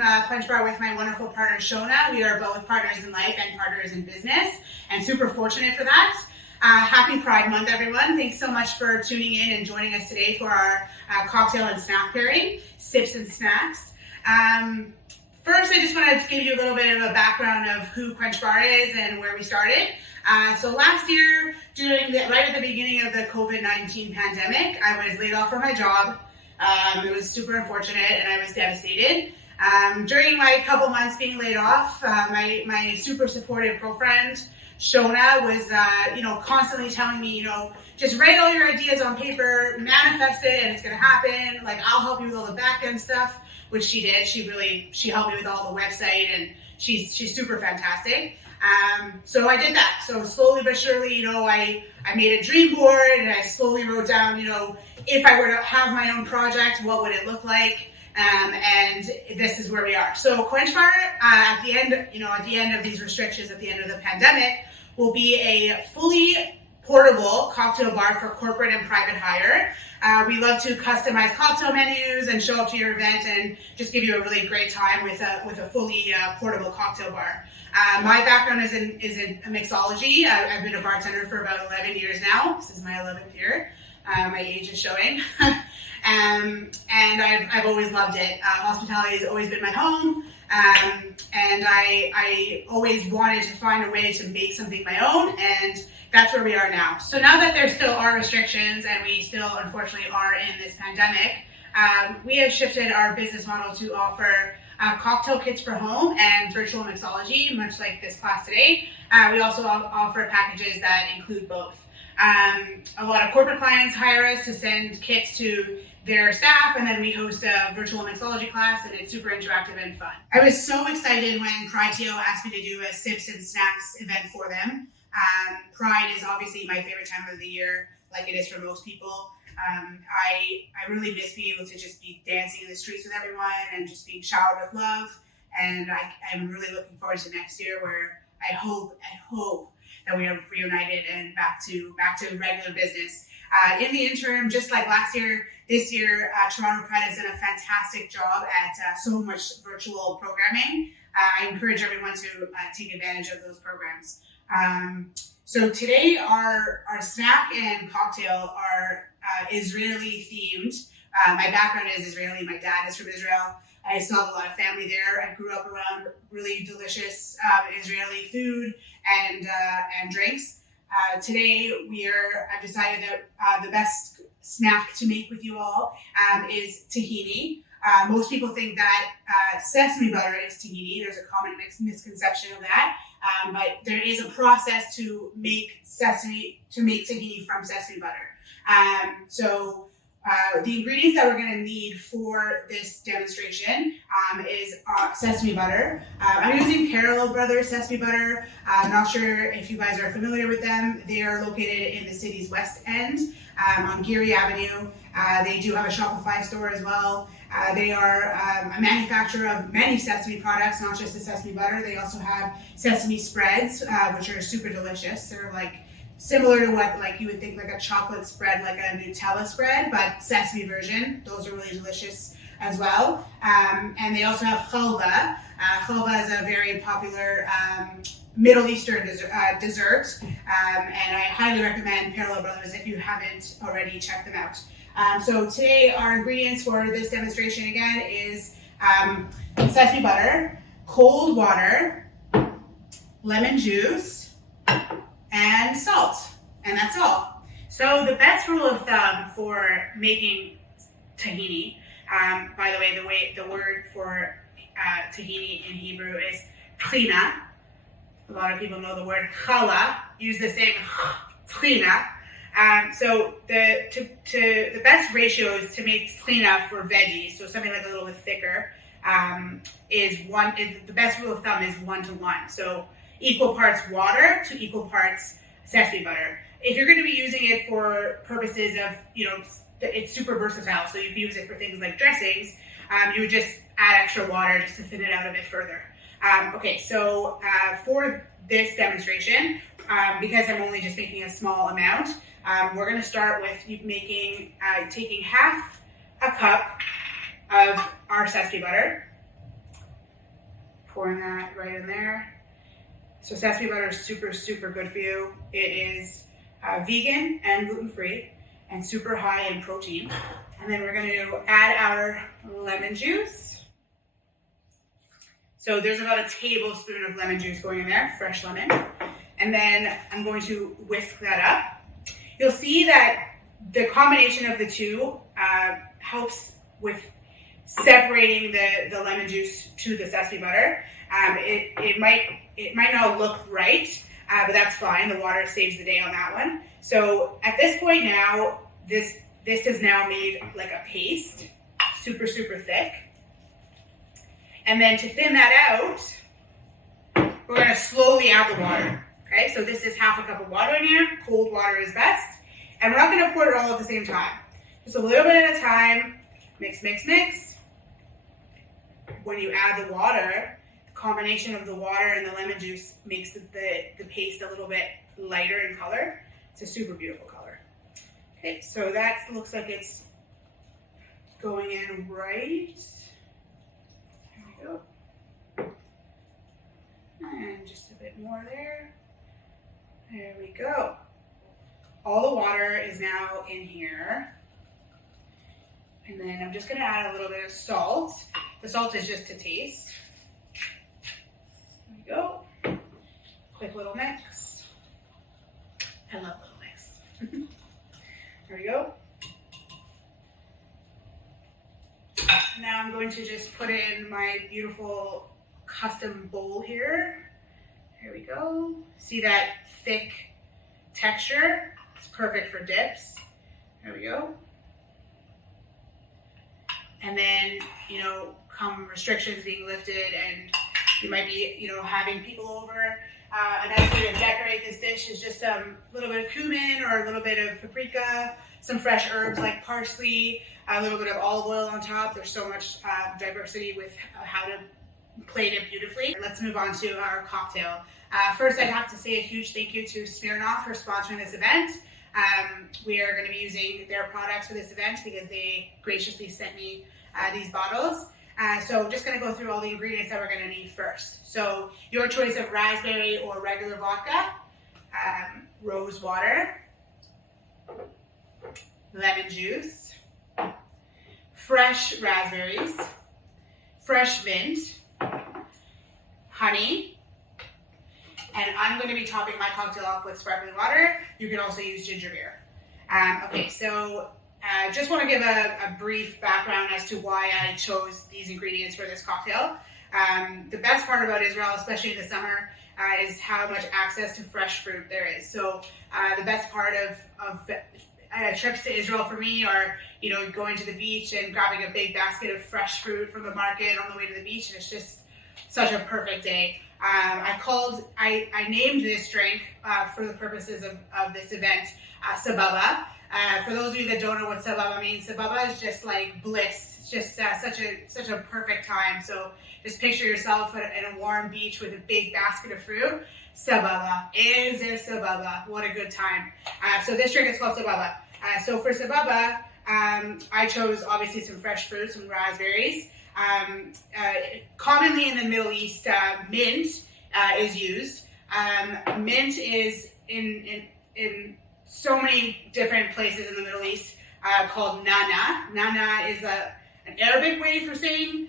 own Quench Bar with my wonderful partner, Shona. We are both partners in life and partners in business, and super fortunate for that. Happy Pride Month, everyone. Thanks so much for tuning in and joining us today for our cocktail and snack pairing, Sipz and Snacks. First, I just wanted to give you a little bit of a background of who Quench Bar is and where we started. So last year, right at the beginning of the COVID-19 pandemic, I was laid off from my job. It was super unfortunate and I was devastated. During my couple months being laid off, my super supportive girlfriend, Shona, was constantly telling me, just write all your ideas on paper, manifest it, and it's gonna happen. Like, I'll help you with all the back end stuff, which she did. She helped me with all the website, and she's super fantastic. So I did that. So slowly but surely, I made a dream board, and I slowly wrote down, if I were to have my own project, what would it look like? And this is where we are. So Quench Bar, at the end of these restrictions, at the end of the pandemic, will be a fully portable cocktail bar for corporate and private hire. We love to customize cocktail menus and show up to your event and just give you a really great time with a fully portable cocktail bar. My background is in mixology. I've been a bartender for about 11 years now. This is my 11th year. My age is showing. And I've always loved it. Hospitality has always been my home. And I always wanted to find a way to make something my own, and that's where we are now. So now that there still are restrictions and we still unfortunately are in this pandemic, we have shifted our business model to offer cocktail kits for home and virtual mixology, much like this class today. We also offer packages that include both. A lot of corporate clients hire us to send kits to their staff, and then we host a virtual mixology class, and it's super interactive and fun. I was so excited when Pride.to asked me to do a Sipz and Snacks event for them. Pride is obviously my favorite time of the year, like it is for most people. I really miss being able to just be dancing in the streets with everyone and just being showered with love. And I'm really looking forward to next year, where I hope that we are reunited and back to regular business. In the interim, just like last year, this year, Toronto Pride has done a fantastic job at so much virtual programming. I encourage everyone to take advantage of those programs. So today, our snack and cocktail are Israeli themed. My background is Israeli. My dad is from Israel. I still have a lot of family there. I grew up around really delicious Israeli food and drinks. Today, I've decided that the best snack to make with you all is tahini. Most people think that sesame butter is tahini. There's a common misconception of that, but there is a process to make tahini from sesame butter. So the ingredients that we're going to need for this demonstration is sesame butter. I'm using Parallel Brothers Sesame Butter. I'm not sure if you guys are familiar with them. They are located in the city's west end on Geary Avenue. They do have a Shopify store as well. They are a manufacturer of many sesame products, not just the sesame butter. They also have sesame spreads, which are super delicious. They're similar to what you would think like a chocolate spread, like a Nutella spread, but sesame version. Those are really delicious as well. And they also have chalva. Chalva is a very popular Middle Eastern dessert. And I highly recommend Parallel Brothers if you haven't already checked them out. So today our ingredients for this demonstration again is sesame butter, cold water, lemon juice, and salt, and that's all. So the best rule of thumb for making tahini, by the way, the word for tahini in Hebrew is trina. A lot of people know the word challah, use the same trina. So the best ratios to make trina for veggies, so something like a little bit thicker, the best rule of thumb is 1-to-1. So equal parts water to equal parts sesame butter. If you're going to be using it for purposes of, it's super versatile, so you can use it for things like dressings, you would just add extra water just to thin it out a bit further. Okay, so for this demonstration, because I'm only just making a small amount, we're going to start with taking half a cup of our sesame butter, pouring that right in there. So sesame butter is super, super good for you. It is vegan and gluten-free and super high in protein. And then we're going to add our lemon juice. So there's about a tablespoon of lemon juice going in there, fresh lemon. And then I'm going to whisk that up. You'll see that the combination of the two helps with separating the lemon juice to the sesame butter. It might not look right, but that's fine. The water saves the day on that one. So at this point now, this is now made like a paste, super, super thick. And then to thin that out, we're going to slowly add the water. Okay, so this is half a cup of water in here. Cold water is best. And we're not going to pour it all at the same time. Just a little bit at a time. Mix, mix, mix. When you add the water, the combination of the water and the lemon juice makes the paste a little bit lighter in color. It's a super beautiful color. Okay, so that looks like it's going in right. There we go. And just a bit more there. There we go. All the water is now in here. And then I'm just going to add a little bit of salt. The salt is just to taste. There we go. Quick little mix. I love little mix. There we go. Now I'm going to just put in my beautiful custom bowl here. There we go. See that thick texture? It's perfect for dips. There we go. And then, you know, come restrictions being lifted and you might be, you know, having people over. A nice way to decorate this dish is just a little bit of cumin or a little bit of paprika, some fresh herbs like parsley, a little bit of olive oil on top. There's so much diversity with how to plate it beautifully. Let's move on to our cocktail. First, I'd have to say a huge thank you to Smirnoff for sponsoring this event. We are going to be using their products for this event because they graciously sent me these bottles. So I'm just going to go through all the ingredients that we're going to need first. So your choice of raspberry or regular vodka, rose water, lemon juice, fresh raspberries, fresh mint, honey, and I'm going to be topping my cocktail off with sparkling water. You can also use ginger beer. Okay, so just want to give a brief background as to why I chose these ingredients for this cocktail. The best part about Israel, especially in the summer, is how much access to fresh fruit there is. So the best part of trips to Israel for me are, you know, going to the beach and grabbing a big basket of fresh fruit from the market on the way to the beach, and it's just such a perfect day. I named this drink for the purposes of this event, Sababa. For those of you that don't know what Sababa means, Sababa is just like bliss. It's just such a perfect time. So just picture yourself at a warm beach with a big basket of fruit. Sababa. Is it Sababa? What a good time. So this drink is called Sababa. So for Sababa, I chose obviously some fresh fruit, some raspberries. Commonly in the Middle East, mint is used. Mint is in so many different places in the Middle East called nana. Nana is an Arabic way for saying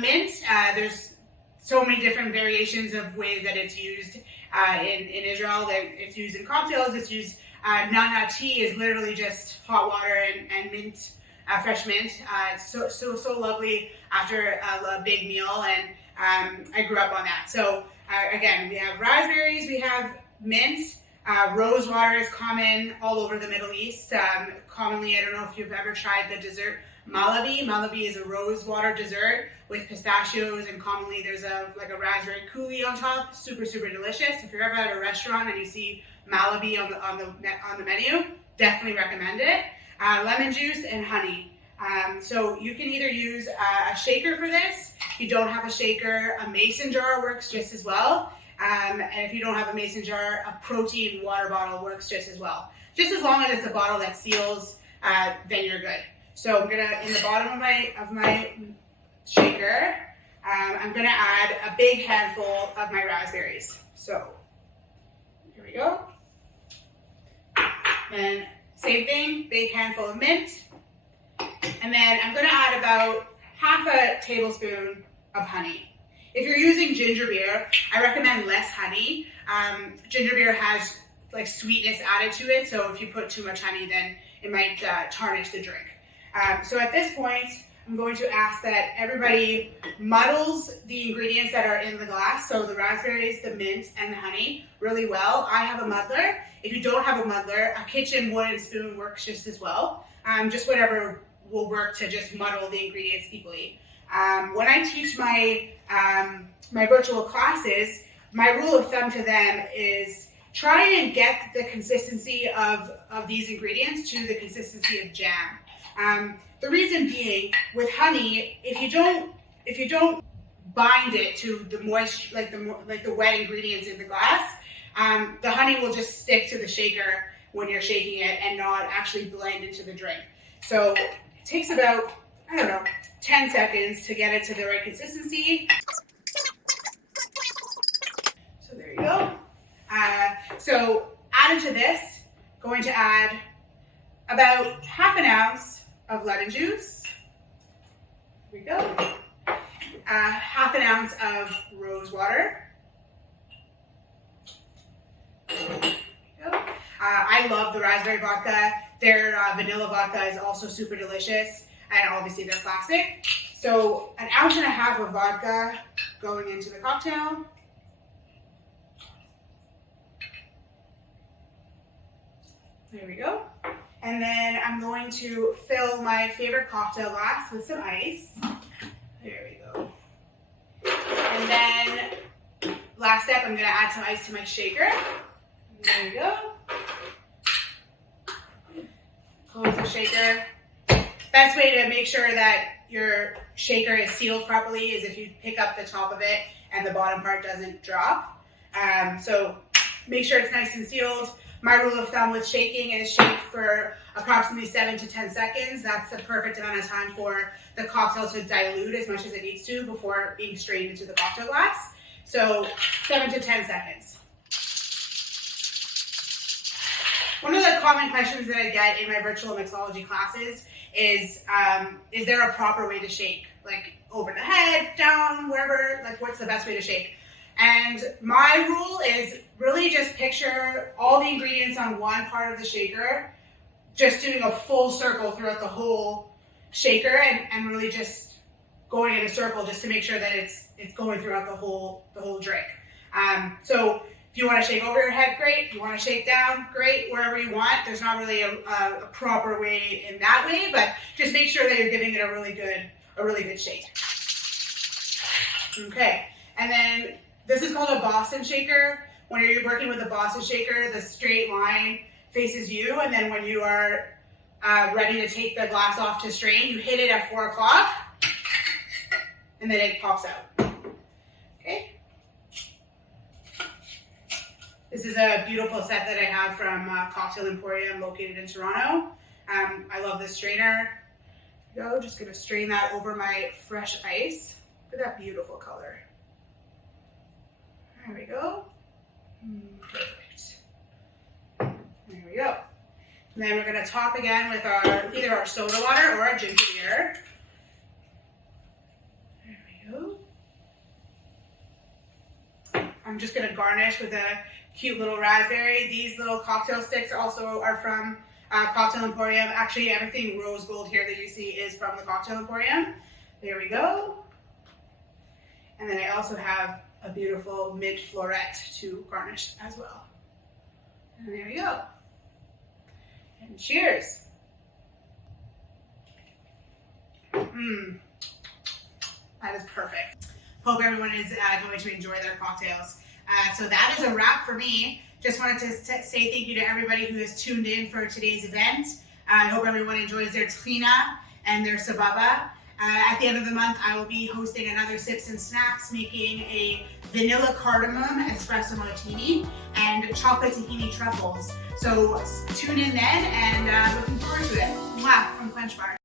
mint. There's so many different variations of ways that it's used in Israel. That it's used in cocktails. It's used nana tea is literally just hot water and mint. Fresh mint. It's so lovely after a big meal, and I grew up on that. So again, we have raspberries, we have mint, rose water is common all over the Middle East. Commonly, I don't know if you've ever tried the dessert malabi. Malabi is a rose water dessert with pistachios, and commonly there's like a raspberry coulis on top. Super, super delicious. If you're ever at a restaurant and you see malabi on the menu, definitely recommend it. Lemon juice and honey. So you can either use a shaker for this. If you don't have a shaker, a mason jar works just as well. And if you don't have a mason jar, a protein water bottle works just as well. Just as long as it's a bottle that seals, then you're good. So I'm gonna, in the bottom of my shaker, I'm gonna add a big handful of my raspberries. So here we go. And same thing, big handful of mint. And then I'm gonna add about half a tablespoon of honey. If you're using ginger beer, I recommend less honey. Ginger beer has like sweetness added to it, so if you put too much honey, then it might tarnish the drink. So at this point, I'm going to ask that everybody muddles the ingredients that are in the glass, so the raspberries, the mint, and the honey really well. I have a muddler. If you don't have a muddler, a kitchen wooden spoon works just as well. Just whatever will work to just muddle the ingredients equally. When I teach my my virtual classes, my rule of thumb to them is try and get the consistency of these ingredients to the consistency of jam. The reason being, with honey, if you don't bind it to the moist, like the wet ingredients in the glass, the honey will just stick to the shaker when you're shaking it and not actually blend into the drink. So it takes about, I don't know, 10 seconds to get it to the right consistency. So there you go. So added to this, going to add about half an ounce of lemon juice. Here we go. Half an ounce of rose water. There we go. I love the raspberry vodka. Their vanilla vodka is also super delicious, and obviously they're classic. So an ounce and a half of vodka going into the cocktail. There we go. And then I'm going to fill my favorite cocktail glass with some ice. There we go. And then last step, I'm gonna add some ice to my shaker. There we go. Close the shaker. Best way to make sure that your shaker is sealed properly is if you pick up the top of it and the bottom part doesn't drop. So make sure it's nice and sealed. My rule of thumb with shaking is shake for approximately 7 to 10 seconds. That's the perfect amount of time for the cocktail to dilute as much as it needs to before being strained into the cocktail glass. So 7 to 10 seconds. One of the common questions that I get in my virtual mixology classes is there a proper way to shake? Like over the head, down, wherever, like what's the best way to shake? And my rule is really just picture all the ingredients on one part of the shaker, just doing a full circle throughout the whole shaker and really just going in a circle just to make sure that it's going throughout the whole drink. So if you want to shake over your head, great. If you want to shake down, great. Wherever you want. There's not really a proper way in that way, but just make sure that you're giving it a really good shake. Okay, and then this is called a Boston shaker. When you're working with a Boston shaker, the straight line faces you, and then when you are ready to take the glass off to strain, you hit it at 4 o'clock, and then it pops out. Okay. This is a beautiful set that I have from Cocktail Emporium located in Toronto. I love this strainer. There we go, just gonna strain that over my fresh ice. Look at that beautiful color. There we go. Perfect. There we go. And then we're gonna top again with either our soda water or our ginger beer. There we go. I'm just gonna garnish with a cute little raspberry. These little cocktail sticks also are from Cocktail Emporium. Actually, everything rose gold here that you see is from the Cocktail Emporium. There we go. And then I also have a beautiful mint floret to garnish as well. And there we go. And cheers. That is perfect. Hope everyone is going to enjoy their cocktails. So that is a wrap for me. Just wanted to say thank you to everybody who has tuned in for today's event. I hope everyone enjoys their Trina and their Sababa. At the end of the month, I will be hosting another Sipz and Snacks, making a vanilla cardamom espresso martini and chocolate tahini truffles. So tune in then, and looking forward to it. Mwah, from Quench Bar.